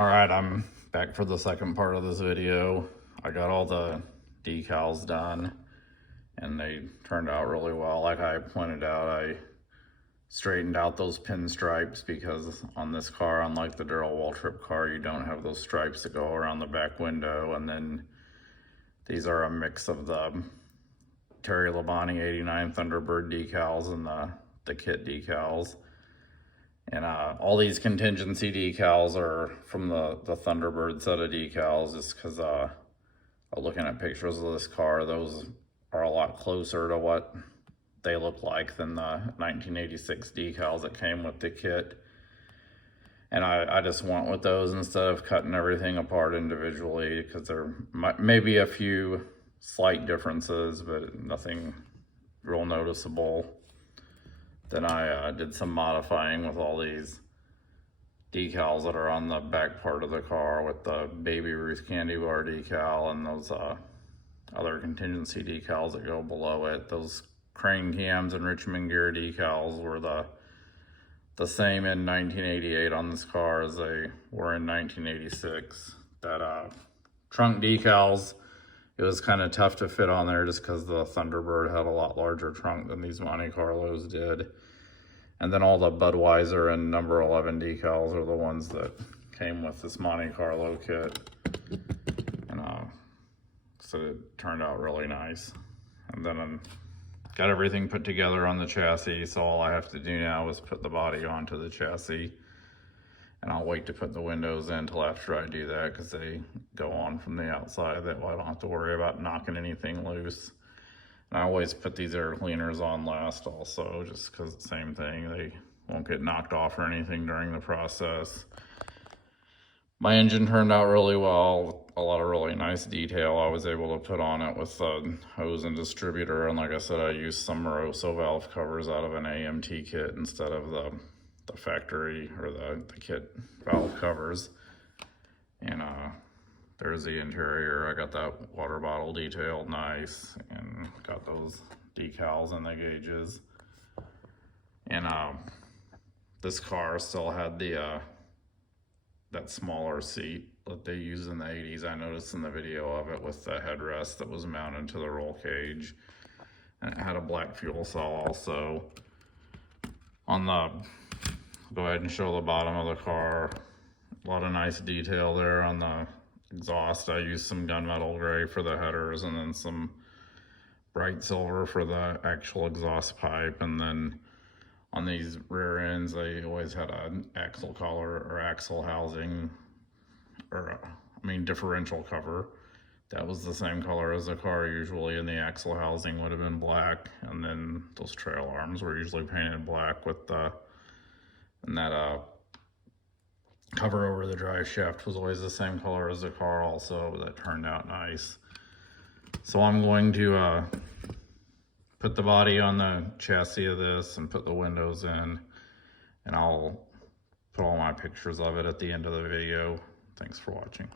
All right, I'm back for the second part of this video. I got all the decals done and they turned out really well. Like I pointed out, I straightened out those pinstripes because on this car, unlike the Darrell Waltrip car, you don't have those stripes that go around the back window. And then these are a mix of the Terry Labonte 89 Thunderbird decals and the kit decals. And all these contingency decals are from the Thunderbird set of decals, just because looking at pictures of this car, those are a lot closer to what they look like than the 1986 decals that came with the kit. And I just went with those instead of cutting everything apart individually, because there may be a few slight differences, but nothing real noticeable. Then I did some modifying with all these decals that are on the back part of the car with the Baby Ruth candy bar decal and those other contingency decals that go below it. Those crane cams and Richmond gear decals were the same in 1988 on this car as they were in 1986. That trunk decals, it was kind of tough to fit on there just because the Thunderbird had a lot larger trunk than these Monte Carlos did. And then all the Budweiser and number 11 decals are the ones that came with this Monte Carlo kit. And so it turned out really nice. And then I got everything put together on the chassis, so all I have to do now is put the body onto the chassis. And I'll wait to put the windows in until after I do that, because they go on from the outside. That way I don't have to worry about knocking anything loose. And I always put these air cleaners on last also, just because the same thing, they won't get knocked off or anything during the process. My engine turned out really well, a lot of really nice detail I was able to put on it with the hose and distributor. And like I said, I used some Moroso valve covers out of an AMT kit instead of the factory or the kit valve covers. And there's the interior. I got that water bottle detailed nice and got those decals and the gauges. And this car still had the that smaller seat that they used in the 80s. I noticed in the video of it with the headrest that was mounted to the roll cage. And it had a black fuel cell also. On the, go ahead and show the bottom of the car. A lot of nice detail there on the exhaust. I used some gunmetal gray for the headers and then some bright silver for the actual exhaust pipe. And then on these rear ends, they always had an axle collar or axle housing, or differential cover. That was the same color as the car usually, and the axle housing would have been black. And then those trail arms were usually painted black with and that cover over the drive shaft was always the same color as the car also. That turned out nice. So I'm going to put the body on the chassis of this and put the windows in, and I'll put all my pictures of it at the end of the video. Thanks for watching.